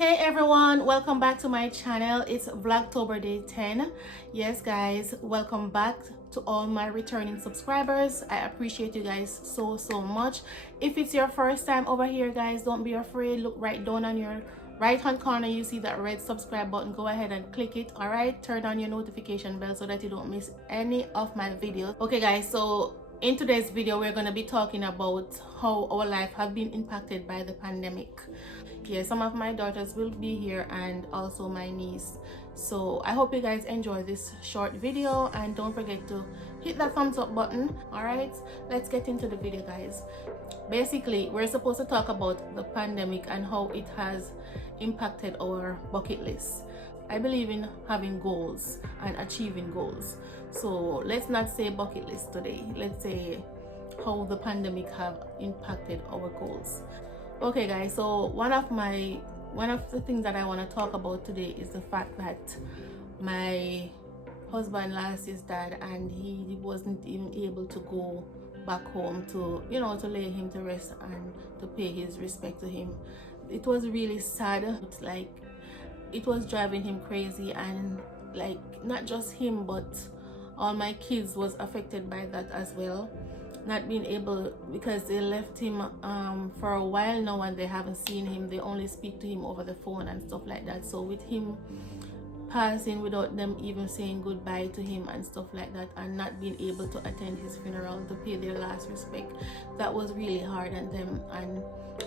Hey everyone, welcome back to my channel. It's vlogtober day 10. Yes guys, welcome back to all my returning subscribers. I appreciate you guys so much. If it's your first time over here guys, don't be afraid. Look right down on your right hand corner, you see that red subscribe button. Go ahead and click it. All right, turn on your notification bell so that you don't miss any of my videos. Okay guys, so in today's video we're going to be talking about how our life have been impacted by the pandemic. Yeah, some of my daughters will be here and also my niece, so I hope you guys enjoy this short video and don't forget to hit that thumbs up button. All right, let's get into the video guys. Basically, we're supposed to talk about the pandemic and how it has impacted our bucket list. I believe in having goals and achieving goals, so let's not say bucket list today. Let's say how the pandemic have impacted our goals. Okay guys, so one of the things that I want to talk about today is the fact that my husband lost his dad and he wasn't even able to go back home to, to lay him to rest and to pay his respect to him. It was really sad. It's like it was driving him crazy, and like not just him but all my kids was affected by that as well. Not being able, because they left him for a while now and they haven't seen him. They only speak to him over the phone and stuff like that. So with him passing without them even saying goodbye to him and stuff like that, and not being able to attend his funeral to pay their last respect, that was really hard on them, and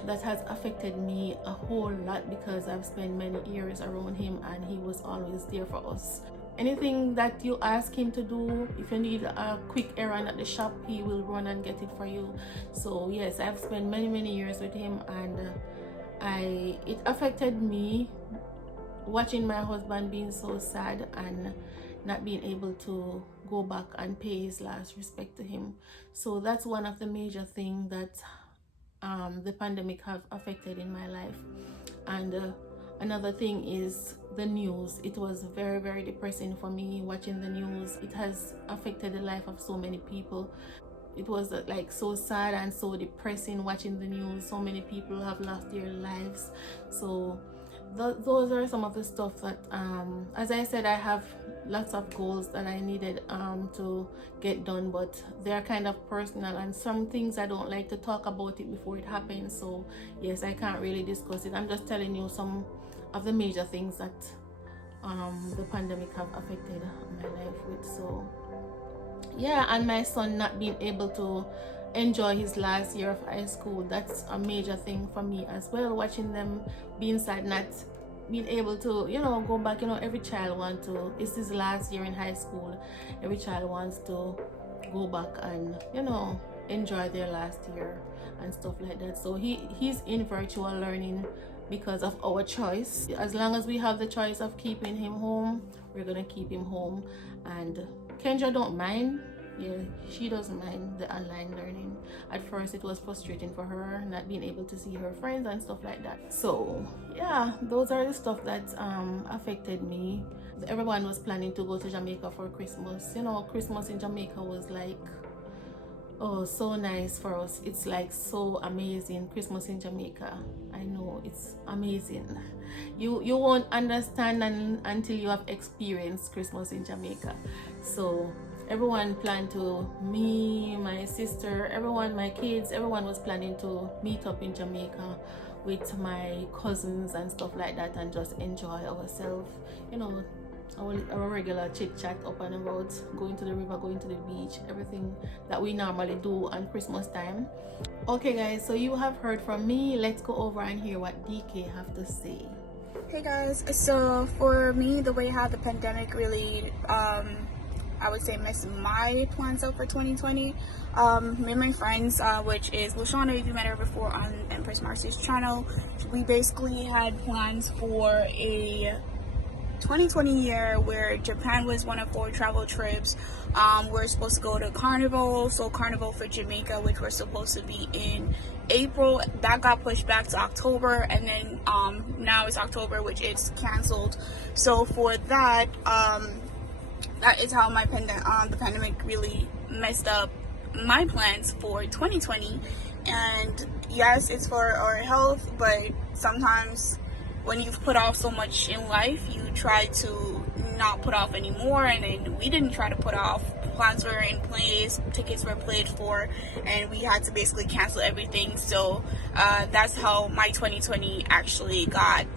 that has affected me a whole lot because I've spent many years around him and he was always there for us. Anything that you ask him to do, if you need a quick errand at the shop, he will run and get it for you. So yes, I've spent many years with him, and it affected me watching my husband being so sad and not being able to go back and pay his last respect to him. So that's one of the major things that the pandemic have affected in my life. And another thing is the news. It was very depressing for me watching the news. It has affected the life of so many people. It was like so sad and so depressing watching the news. So many people have lost their lives. So those are some of the stuff that as I said, I have lots of goals that I needed to get done, but they're kind of personal, and some things I don't like to talk about it before it happens. So yes, I can't really discuss it. I'm just telling you some of the major things that the pandemic have affected my life with. So yeah, and my son not being able to enjoy his last year of high school, that's a major thing for me as well. Watching them being sad, not being able to go back. Every child wants to, it's his last year in high school, every child wants to go back and enjoy their last year and stuff like that. So he's in virtual learning because of our choice. As long as we have the choice of keeping him home, we're gonna keep him home. And Kendra don't mind. Yeah, she doesn't mind the online learning. At first it was frustrating for her not being able to see her friends and stuff like that. So yeah, those are the stuff that affected me. Everyone was planning to go to Jamaica for Christmas. Christmas in Jamaica was like, oh, so nice for us. It's like so amazing. Christmas in Jamaica, I know it's amazing. You won't understand until you have experienced Christmas in Jamaica. So everyone planned to, me, my sister, everyone, my kids, everyone was planning to meet up in Jamaica with my cousins and stuff like that and just enjoy ourselves, our regular chit chat up and about, going to the river, going to the beach, everything that we normally do on Christmas time. Okay guys, so you have heard from me. Let's go over and hear what DK have to say. Hey guys, so for me, the way how the pandemic really I would say messed my plans up for 2020. Me and my friends, which is Lashana, if you met her before on Empress Marcy's channel, we basically had plans for a 2020 year where Japan was one of our travel trips. We're supposed to go to Carnival, so Carnival for Jamaica, which was supposed to be in April, that got pushed back to October, and then now it's October, which is canceled. So for that, that is how the pandemic really messed up my plans for 2020. And yes, it's for our health, but sometimes when you've put off so much in life, you try to not put off anymore. And then we didn't try to put off. Plans were in place, tickets were paid for, and we had to basically cancel everything. So that's how my 2020 actually got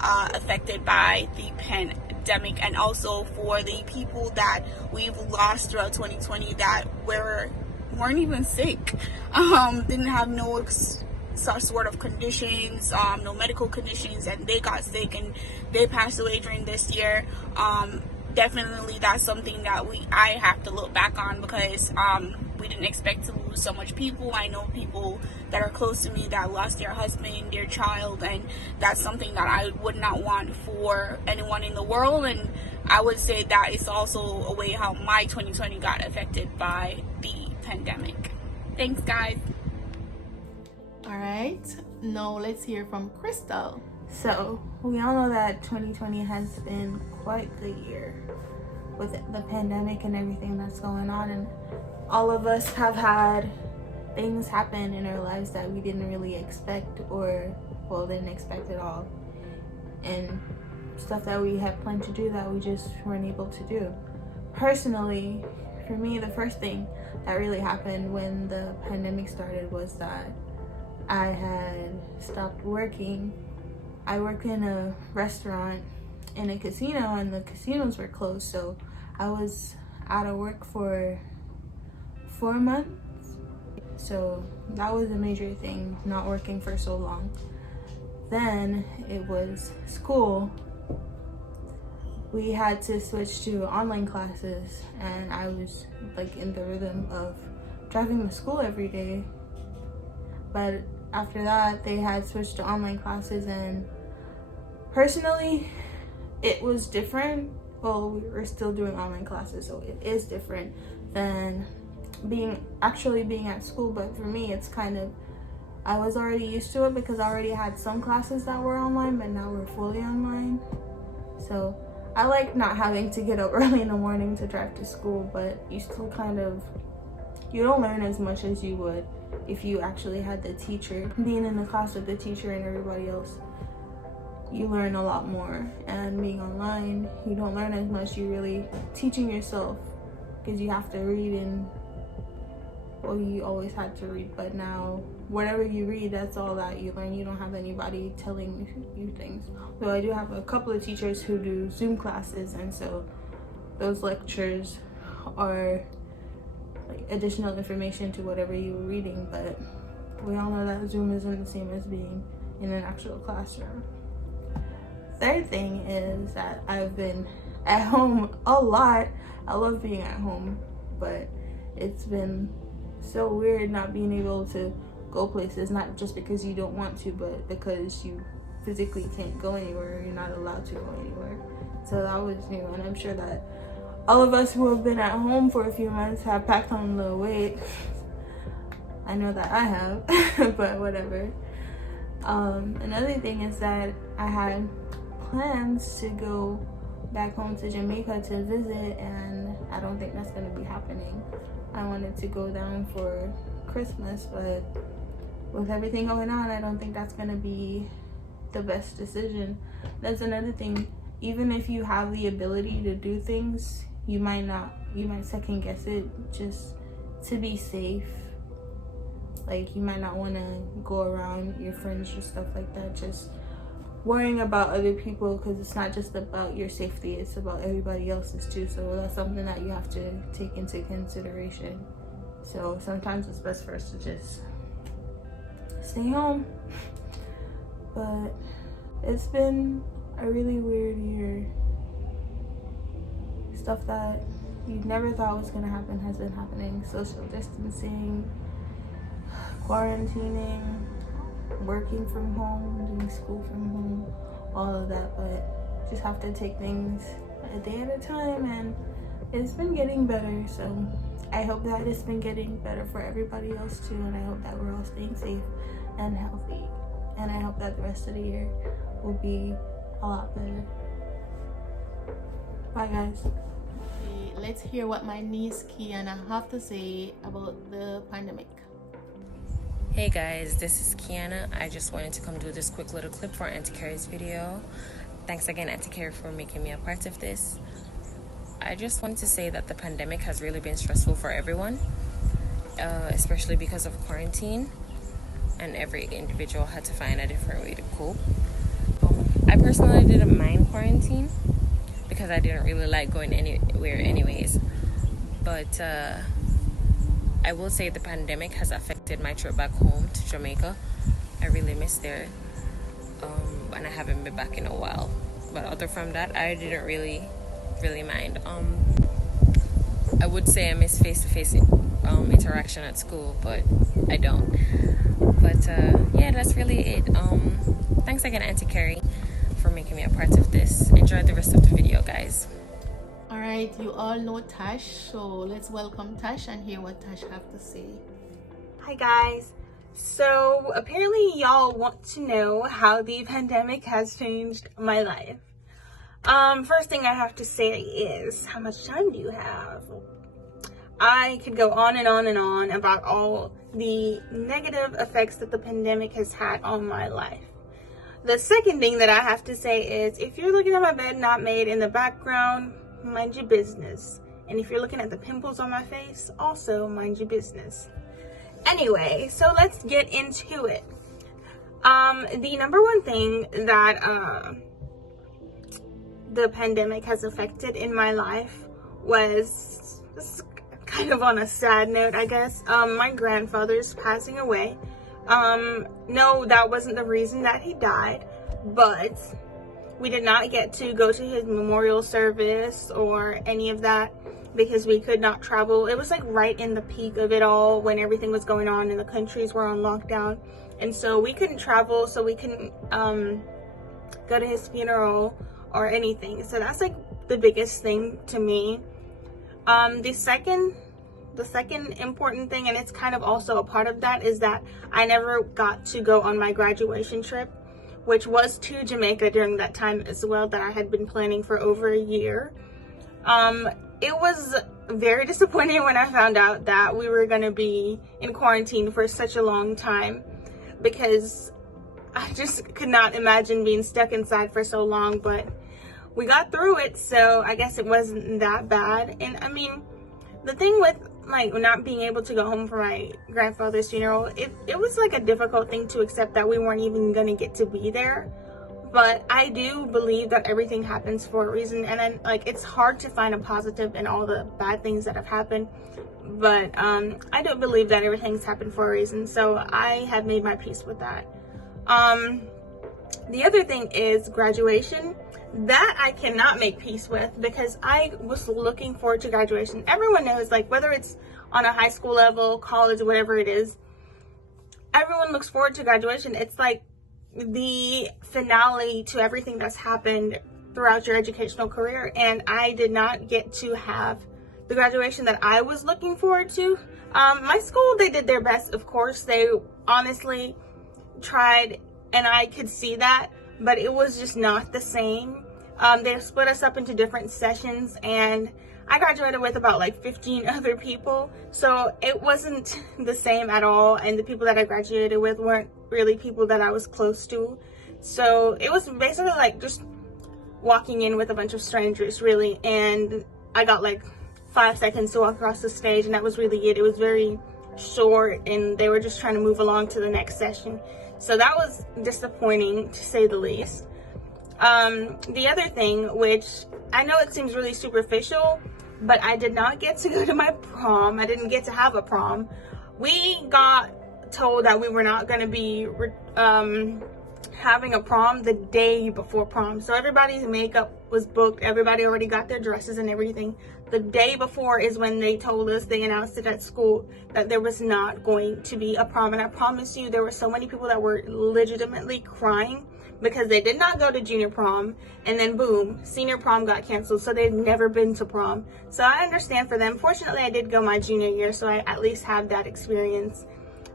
affected by the pandemic. And also for the people that we've lost throughout 2020 that weren't even sick, didn't have no such sort of conditions, no medical conditions, and they got sick and they passed away during this year. Definitely that's something that I have to look back on, because we didn't expect to lose so much people. I know people that are close to me that lost their husband, their child, and that's something that I would not want for anyone in the world. And I would say that it's also a way how my 2020 got affected by the pandemic. Thanks, guys. All right, now let's hear from Crystal. So, we all know that 2020 has been quite the year with the pandemic and everything that's going on, and all of us have had things happen in our lives that we didn't really expect, or didn't expect at all, and stuff that we had planned to do that we just weren't able to do. Personally, for me, the first thing that really happened when the pandemic started was that I had stopped working. I work in a restaurant in a casino, and the casinos were closed, so I was out of work for 4 months. So that was a major thing, not working for so long. Then it was school. We had to switch to online classes, and I was like in the rhythm of driving to school every day. But after that, they had switched to online classes, and personally, it was different. Well, we were still doing online classes, so it is different than being at school. But for me, it's kind of, I was already used to it because I already had some classes that were online, but now we're fully online. So I like not having to get up early in the morning to drive to school, but you still you don't learn as much as you would if you actually had the teacher, being in the class with the teacher and everybody else. You learn a lot more, and being online, you don't learn as much. You're really teaching yourself, because you have to read, and you always had to read, but now whatever you read, that's all that you learn. You don't have anybody telling you things. So I do have a couple of teachers who do Zoom classes, and so those lectures are like additional information to whatever you were reading, but we all know that Zoom isn't the same as being in an actual classroom. Third thing is that I've been at home a lot. I love being at home, but it's been so weird not being able to go places, not just because you don't want to, but because you physically can't go anywhere. You're not allowed to go anywhere. So that was new, and I'm sure that all of us who have been at home for a few months have packed on a little weight. I know that I have, but whatever. Another thing is that I had plans to go back home to Jamaica to visit, and I don't think that's going to be happening. I wanted to go down for Christmas, but with everything going on, I don't think that's going to be the best decision. That's another thing. Even if you have the ability to do things, you might second guess it just to be safe. Like, you might not want to go around your friends or stuff like that, just worrying about other people, because it's not just about your safety, it's about everybody else's too. So that's something that you have to take into consideration. So sometimes it's best for us to just stay home. But it's been a really weird year. Stuff that you never thought was going to happen has been happening. Social distancing, quarantining, working from home, doing school from home, all of that. But just have to take things a day at a time, and it's been getting better. So I hope that it's been getting better for everybody else too, and I hope that we're all staying safe and healthy, and I hope that the rest of the year will be a lot better. Bye guys. Okay, let's hear what my niece Kiana have to say about the pandemic. Hey guys, this is Kiana. I just wanted to come do this quick little clip for Auntie Carrie's video. Thanks again, Auntie Carrie, for making me a part of this. I just wanted to say that the pandemic has really been stressful for everyone, especially because of quarantine, and every individual had to find a different way to cope. I personally didn't mind quarantine because I didn't really like going anywhere anyways, but I will say the pandemic has affected my trip back home to Jamaica. I really miss there, and I haven't been back in a while. But other from that, I didn't really mind. I would say I miss face-to-face interaction at school, but I don't. But yeah, that's really it. Thanks again, Auntie Carrie, for making me a part of this. Enjoy the rest of the video, guys. Alright, you all know Tash, so let's welcome Tash and hear what Tash have to say. Hi guys. So apparently y'all want to know how the pandemic has changed my life. First thing I have to say is, how much time do you have? I could go on and on and on about all the negative effects that the pandemic has had on my life. The second thing that I have to say is, if you're looking at my bed not made in the background, mind your business. And if you're looking at the pimples on my face, also mind your business. Anyway, so let's get into it. The number one thing that the pandemic has affected in my life was, kind of on a sad note, I guess, my grandfather's passing away. No, that wasn't the reason that he died, but we did not get to go to his memorial service or any of that because we could not travel. It was like right in the peak of it all when everything was going on and the countries were on lockdown. And so we couldn't travel, so we couldn't go to his funeral or anything. So that's like the biggest thing to me. The second important thing, and it's kind of also a part of that, is that I never got to go on my graduation trip, which was to Jamaica during that time as well, that I had been planning for over a year. It was very disappointing when I found out that we were going to be in quarantine for such a long time, because I just could not imagine being stuck inside for so long, but we got through it, so I guess it wasn't that bad. And I mean, the thing with like not being able to go home for my grandfather's funeral, it was like a difficult thing to accept that we weren't even gonna get to be there. But I do believe that everything happens for a reason, and then like it's hard to find a positive in all the bad things that have happened, but I do believe that everything's happened for a reason, so I have made my peace with that. The other thing is graduation. That I cannot make peace with, because I was looking forward to graduation. Everyone knows, like, whether it's on a high school level, college, whatever it is, everyone looks forward to graduation. It's like the finale to everything that's happened throughout your educational career, and I did not get to have the graduation that I was looking forward to. My school, they did their best, of course. They honestly tried, and I could see that, but it was just not the same. They split us up into different sessions, and I graduated with about like 15 other people, so it wasn't the same at all, and the people that I graduated with weren't really people that I was close to. So it was basically like just walking in with a bunch of strangers, really, and I got like 5 seconds to walk across the stage, and that was really it. It was very short, and they were just trying to move along to the next session. So that was disappointing, to say the least. The other thing, which I know it seems really superficial, but I did not get to go to my prom. I didn't get to have a prom. We got told that we were not going to be having a prom the day before prom. So everybody's makeup was booked. Everybody already got their dresses and everything. The day before is when they told us, they announced it at school, that there was not going to be a prom. And I promise you, there were so many people that were legitimately crying because they did not go to junior prom, and then boom, senior prom got canceled, so they've never been to prom. So I understand for them. Fortunately, I did go my junior year, so I at least have that experience.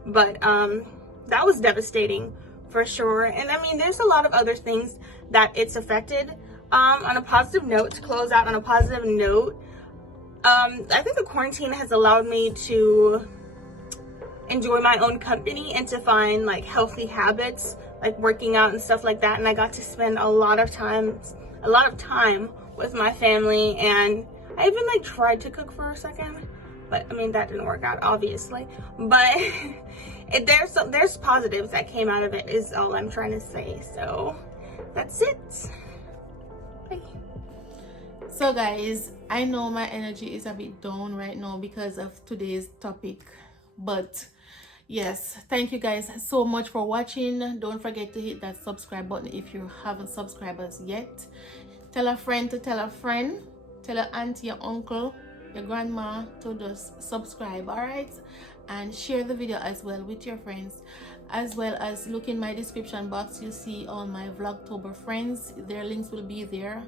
But that was devastating for sure. And I mean, there's a lot of other things that it's affected. On a positive note, to close out on a positive note, I think the quarantine has allowed me to enjoy my own company and to find like healthy habits, like working out and stuff like that. And I got to spend a lot of time with my family, and I even like tried to cook for a second, but I mean that didn't work out, obviously. But there's positives that came out of it, is all I'm trying to say. So that's it. Bye. So guys, I know my energy is a bit down right now because of today's topic, but yes, thank you guys so much for watching. Don't forget to hit that subscribe button if you haven't subscribed us yet. Tell a friend to tell a friend, tell your auntie, your uncle, your grandma to just subscribe, all right? And share the video as well with your friends, as well as look in my description box. You see all my vlogtober friends, their links will be there,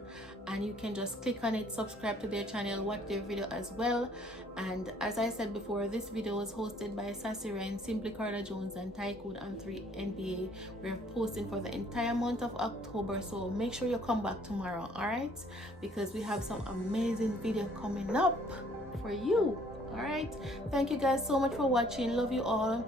and you can just click on it, subscribe to their channel, watch their video as well. And as I said before, this video was hosted by Sassy Ren, Simply Carla Jones, and Tycoon and 3NBA. We're posting for the entire month of October, so make sure you come back tomorrow, all right? Because we have some amazing video coming up for you. All right, thank you guys so much for watching. Love you all.